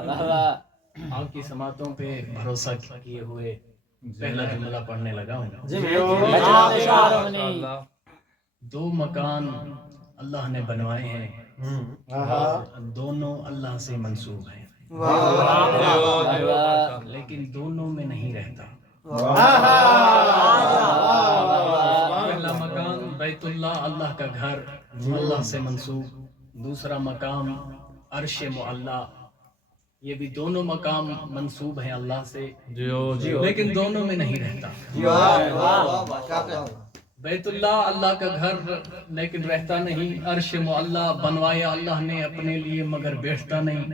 آپ کی سماعتوں پہ بھروسہ کیے ہوئے پہلا جملہ پڑھنے لگا ہوں. دو مکان اللہ نے بنوائے ہیں اور دونوں اللہ سے منسوب ہیں، لیکن دونوں میں نہیں رہتا. پہلا مکان بیت اللہ، اللہ کا گھر، اللہ سے منسوب. دوسرا مقام عرش معلی، یہ بھی دونوں مقام منسوب ہیں اللہ سے، لیکن دونوں میں نہیں رہتا. بیت اللہ اللہ کا گھر لیکن رہتا نہیں، عرش معلی بنوایا اللہ نے اپنے لیے مگر بیٹھتا نہیں.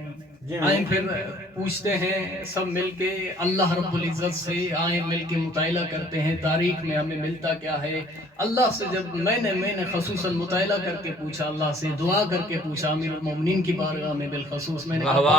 آئیں پھر پوچھتے ہیں سب مل کے اللہ رب العزت سے، آئیں مل کے مطالعہ کرتے ہیں تاریخ میں ہمیں ملتا کیا ہے. اللہ سے جب میں نے خصوصاً مطالعہ کر کے پوچھا، اللہ سے دعا کر کے پوچھا، امیر المومنین کی بارگاہ میں بالخصوص میں نے کہا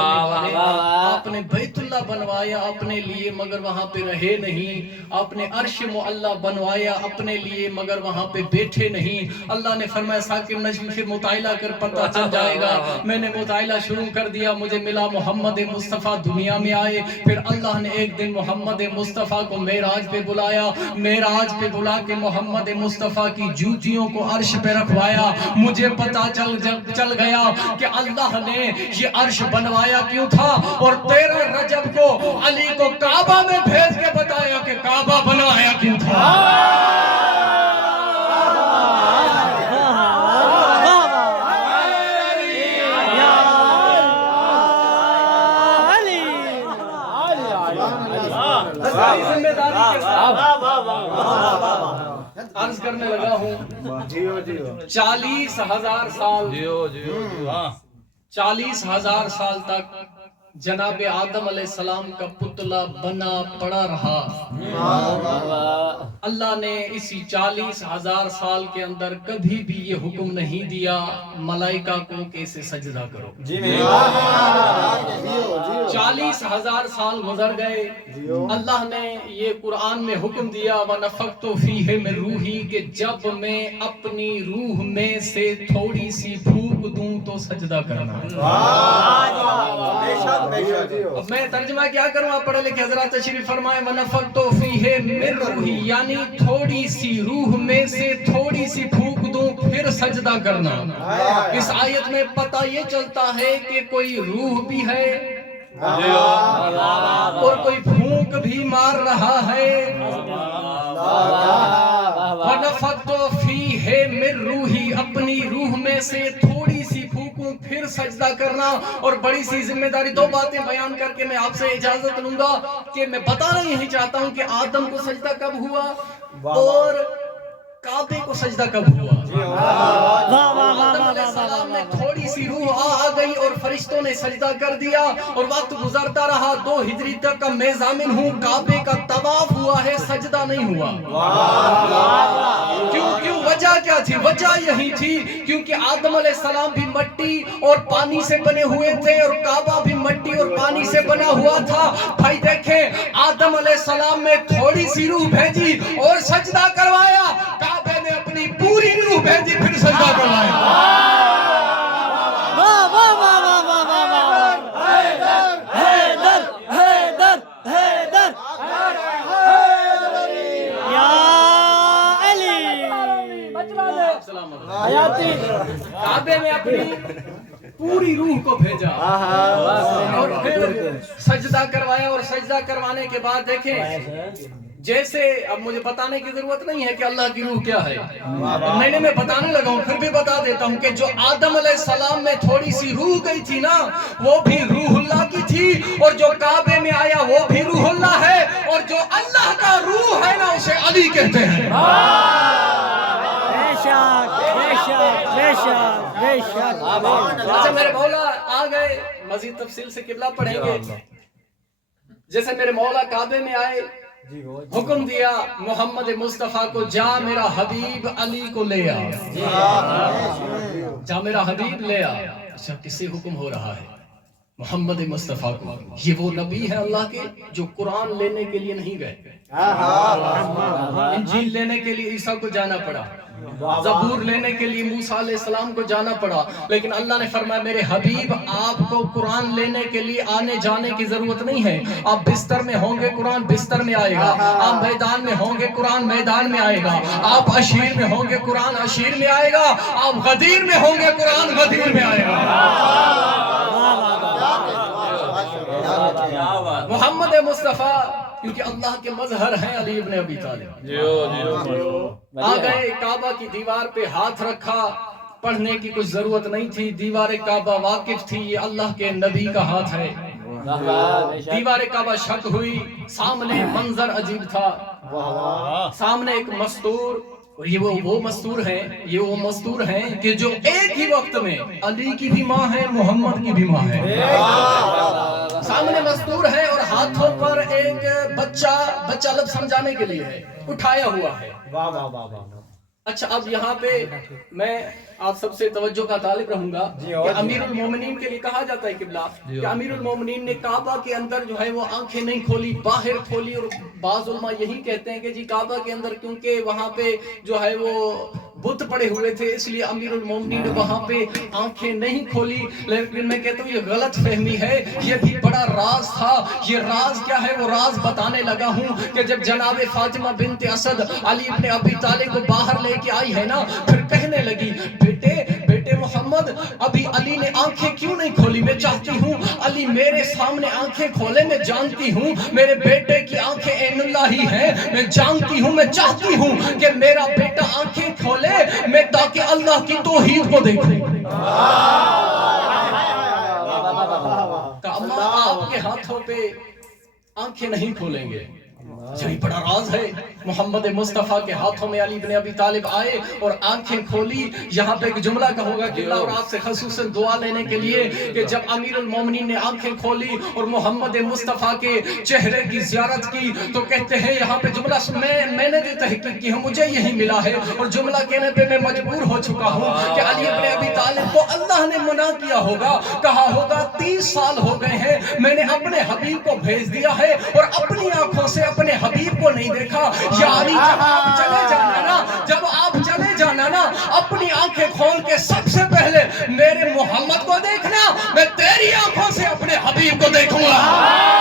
آپ نے بیت اللہ بنوایا اپنے لیے مگر وہاں پہ رہے نہیں، آپ نے عرش معلی بنوایا اپنے لیے مگر وہاں پہ بیٹھے نہیں. اللہ نے فرمایا ثاقب نجم پھر مطالعہ کر پتہ چل جائے گا. میں نے مطالعہ شروع کر دیا، مجھے ملا محمد مصطفیٰ دنیا میں آئے. پھر اللہ نے ایک دن محمد مصطفیٰ کو معراج پہ بلایا، معراج پہ بلا کے محمد مصطفیٰ کی جوتیوں کو عرش پہ رکھوایا. مجھے پتا چل گیا کہ اللہ نے یہ عرش بنوایا کیوں تھا، اور 13 رجب کو علی کو کعبہ میں بھیج کے بتایا کہ کعبہ بنوایا کیوں تھا. عرض کرنے لگا ہوں 40,000 سال 40,000 سال تک جناب آدم علیہ السلام کا پتلا بنا پڑا رہا. اللہ نے اسی 40,000 سال کے اندر کبھی بھی یہ حکم نہیں دیا ملائکہ کو کہ اسے سجدہ کرو. 40,000 سال گزر گئے، اللہ نے یہ قرآن میں حکم دیا وَنَفَخْتُ فِيهِ مِن رُوحِي کہ جب میں اپنی روح میں سے تھوڑی سی پھونک دوں تو سجدہ کرنا. اب میں ترجمہ کیا کروں، آپ پڑھے لکھے حضرات تشریف فرمائیں. وَنَفَخْتُ فِيهِ مِن رُوحِي یعنی تھوڑی سی روح میں سے تھوڑی سی پھونک دوں پھر سجدہ کرنا. اس آیت میں پتہ یہ چلتا ہے کہ کوئی روح بھی ہے اور کوئی پھونک بھی مار رہا ہے. وَنَفَخْتُ فِيهِ مِن رُوحِي اپنی روح میں سے تھوڑی سی پھونکوں پھر سجدہ کرنا. اور بڑی سی ذمہ داری، 2 باتیں بیان کر کے میں آپ سے اجازت لوں گا کہ میں بتانا یہی چاہتا ہوں کہ آدم کو سجدہ کب ہوا اور کعبے کو سجدہ کب ہوا. آدم علیہ السلام نے تھوڑی سی روح آ گئی اور فرشتوں نے سجدہ کر دیا، اور وقت گزرتا رہا. 2 ہجری تک کا میں ضامن ہوں، کعبے کا طواف ہوا ہے، سجدہ نہیں ہوا. کیوں وجہ کیا تھی؟ وجہ یہی تھی کیونکہ آدم علیہ السلام بھی مٹی اور پانی سے بنے ہوئے تھے اور کعبہ بھی مٹی اور پانی سے بنا ہوا تھا. بھائی دیکھیں، آدم علیہ السلام نے تھوڑی سی روح بھیجی اور سجدہ کروایا، کعبے نے اپنی پوری روح بھیجی پھر سجدہ کروایا. کعبے میں اپنی پوری روح کو بھیجا اور پھر سجدہ کروایا. اور سجدہ کروانے کے بعد دیکھیں، جیسے اب مجھے بتانے کی ضرورت نہیں ہے کہ اللہ کی روح کیا ہے، میں بتانے لگا ہوں، پھر بھی بتا دیتا ہوں کہ جو آدم علیہ السلام میں تھوڑی سی روح گئی تھی نا، وہ بھی روح اللہ کی تھی، اور جو کعبے میں آیا وہ بھی روح اللہ ہے، اور جو اللہ کا روح ہے نا اسے علی کہتے ہیں. اچھا میرے مولا آ گئے، مزید تفصیل سے قبلہ پڑھیں گے. جیسے میرے مولا کعبے میں آئے، حکم دیا محمد مصطفیٰ کو، جا میرا حبیب علی کو لے آ، جا میرا حبیب لے آ. اچھا کس سے حکم ہو رہا ہے؟ محمد مصطفیٰ کو. یہ وہ نبی ہے اللہ کے جو قرآن لینے کے لیے نہیں گئے، انجیل لینے کے لیے عیسیٰ کو جانا پڑا. زبور لینے کے لیے موسیٰ علیہ السلام کو جانا پڑا، لیکن اللہ نے فرمایا میرے حبیب آپ کو قرآن لینے کے لیے آنے جانے کی ضرورت نہیں ہے، آپ بستر میں ہوں گے قرآن بستر میں آئے گا، آپ میدان میں ہوں گے قرآن میدان میں آئے گا، آپ عشیر میں ہوں گے قرآن عشیر میں آئے گا، آپ غدیر میں ہوں گے قرآن غدیر میں آئے گا۔ محمد مصطفیٰ کیونکہ اللہ کے مظہر ہیں علی ابن ابی طالب، آ گئے کعبہ کی دیوار پہ ہاتھ رکھا، پڑھنے کی کچھ ضرورت نہیں تھی، دیوار کعبہ واقف تھی یہ اللہ کے نبی کا ہاتھ ہے، دیوار کعبہ شک ہوئی، سامنے منظر عجیب تھا، سامنے ایک مستور، یہ وہ مستور ہیں، یہ وہ مستور ہیں کہ جو ایک ہی وقت میں علی کی بھی ماں ہے محمد کی بھی ماں ہے، سامنے مستور ہے اور ہاتھوں پر ایک بچہ لفظ سمجھانے کے لیے ہے اٹھایا ہوا ہے۔ اچھا اب یہاں پہ میں آپ سب سے توجہ کا طالب رہوں گا کہ امیر المومنین کے لیے کہا جاتا ہے قبلہ کہ امیر المومنین نے کعبہ کے اندر جو ہے وہ آنکھیں نہیں کھولی، باہر کھولی، اور بعض علماء یہی کہتے ہیں کہ جی کعبہ کے اندر کیونکہ وہاں پہ جو ہے وہ بت پڑے ہوئے تھے اس لیے امیر المومنین نے وہاں پہ آنکھیں نہیں کھولی، لیکن میں کہتا ہوں یہ غلط فہمی ہے، یہ بھی بڑا راز تھا۔ یہ راز کیا ہے وہ راز بتانے لگا ہوں کہ جب جناب فاطمہ بنت اسد علی ابن ابی طالب کو باہر لے کے آئی ہے نا، پھر کہنے لگی بیٹے محمد ابھی علی نے آنکھیں کیوں نہیں کھولی، میں چاہتی ہوں علی میرے سامنے آنکھیں کھولے، میں جانتی ہوں میرے بیٹے کی آنکھیں عین اللہ ہی ہیں، میں جانتی ہوں، میں چاہتی ہوں کہ میرا بیٹا آنکھیں کھولے میں تاکہ اللہ کی توحید کو دیکھوں۔ کہ اماں آپ کے ہاتھوں پہ آنکھیں نہیں کھولیں گے، یہی بڑا راز ہے۔ محمد مصطفیٰ کے ہاتھوں میں علی بن ابی طالب آئے اور آنکھیں کھولی۔ یہاں پہ ایک جملہ کہوں گا کہ اور آپ سے خصوصاً دعا لینے کے لیے کہ جب امیر المومنین نے آنکھیں کھولی اور محمد مصطفیٰ کے چہرے کی زیارت کی تو کہتے ہیں یہاں پہ جملہ میں نے جو تحقیق کی ہے مجھے یہی ملا ہے، اور جملہ کہنے پہ میں مجبور ہو چکا ہوں کہ علی بن ابی طالب کو اللہ نے منع کیا ہوگا، کہا ہوگا 30 سال ہو گئے ہیں میں نے اپنے حبیب کو بھیج دیا ہے اور اپنی آنکھوں سے اپنے حبیب کو نہیں دیکھا۔ یا علی جب آپ چلے جانا نا اپنی آنکھیں کھول کے سب سے پہلے میرے محمد کو دیکھنا، میں تیری آنکھوں سے اپنے حبیب کو دیکھوں گا۔